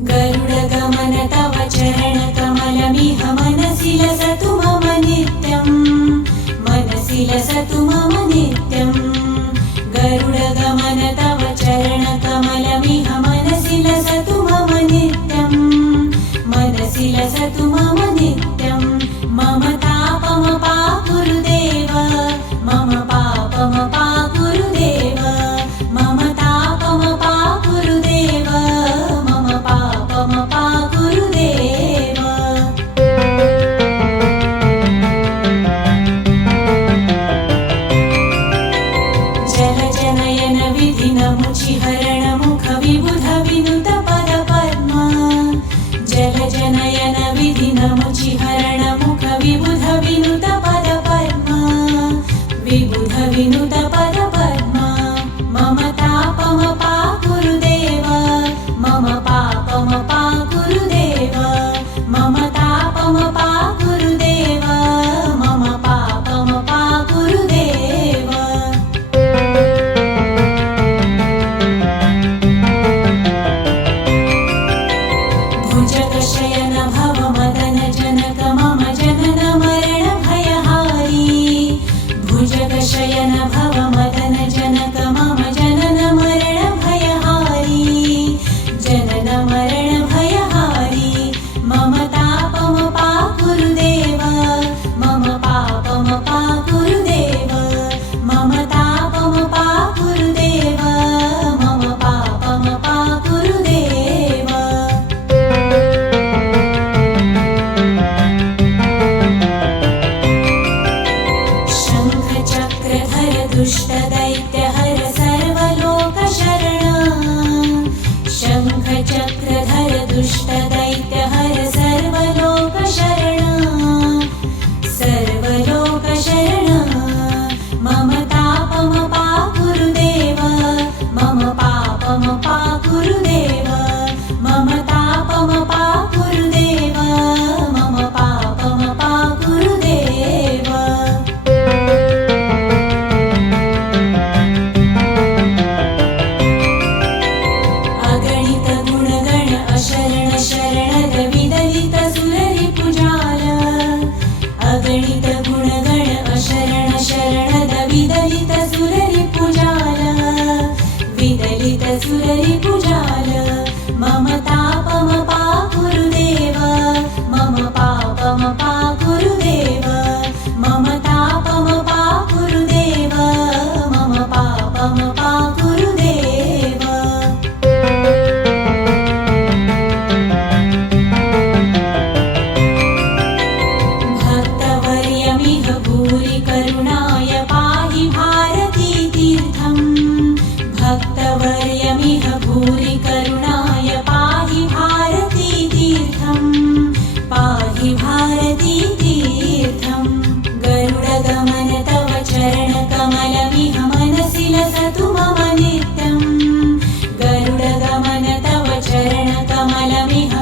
गरुडगमन तव चरणकमलमिह मनसि लसतु मम नित्यं, मनसि लसतु मम नित्यं। गरुडगमन तव चरणकमलमिह मनसि लसतु मम नित्यं, मनसि लसतु मम नित्यं। मम तापमपा गुरुदेव, मम पापमपा गुरुदेव, मम तापमपा गुरुदेव, मम पापमपा गुरुदेव। जलजनयन विधिनमुचिहरण मुख विबुध विनुत पद पद्मा, जलजनयन विधिनमुचिहरण मुख विबुध विनुत पद पद्मा, विबुध विनुत पद पद्मा। मम तापमपा गुरुदेव, मम पापमपा गुरुदेव, मम तापमपा गुरुदेव, मम पापमपा गुरुदेव। भुजगशयन भव मदन जनक मम जनन मरण भयहारी, भुजगशयन भव मदन जनक मम जनन मरण भयहारी, जनन मरण भयहारी। मम तापमपा गुरुदेव, मम पापमपा गुरुदेव, मम तापमपा गुरुदेव, मम पापमपा गुरुदेव। शङ्खचक्रधर दुष्टदैत्यहर सर्वलोकशरणा, शङ्खचक्रधर दुष्टदैत्यहर सर्वलोकशरणा, सर्वलोकशरणा। मम तापमपा गुरुदेव, मम पापमपा गुरुदेव, मम तापमपा गुरुदेव, मम पापमपा गुरुदेव। अगणित गुणगण अशरण शरणद विदलित सुररिपुजाल, अगणित गुणगण अशरण शरणद विदलित सुररिपुजाल, विदलित सुररिपुजाल। मम तापमपा गुरुदेव, मम पापमपा गुरुदेव, मम तापमपा गुरुदेव, मम पापमपा गुरुदेव। भक्तवर्यमिह भूरि करुणाय पाहि भारती तीर्थं, भक्तवर्यमिह भूरि करुणाय पाहि भारती तीर्थं, पाहि भारती तीर्थं। गरुडगमन तव चरणकमलमिह मनसि लसतु मम नित्यं, गरुडगमन तव चरणकमलमिह